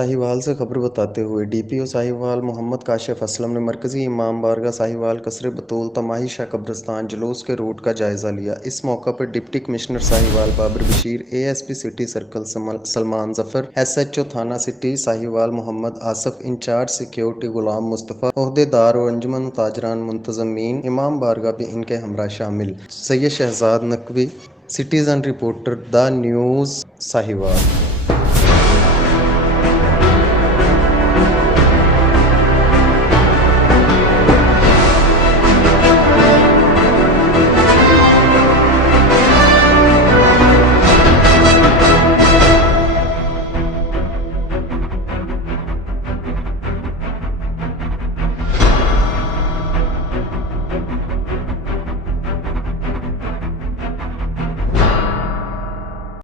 साहिवाल से खबर बताते हुए डीपीओ साहिवाल मोहम्मद काशिफ असलम ने मरकजी इमाम बारगाह साहिवाल कसरे बतौल तमाही शाह कब्रिस्तान जुलूस के रूट का जायजा लिया। इस मौका पर deputy commissioner Sahiwal Babar Bashir, ASP city circle Salman Zafar, SHO थाना city Sahiwal Mohammad Asaf, in charge security गुलाम मुस्तफ़ा, ओहदेदार और अंजुमन ताजरान मुंतजमीन इमाम बारगाह भी इनके हमरा शामिल। Syed Shahzad Naqvi, citizen reporter, the news, Sahiwal.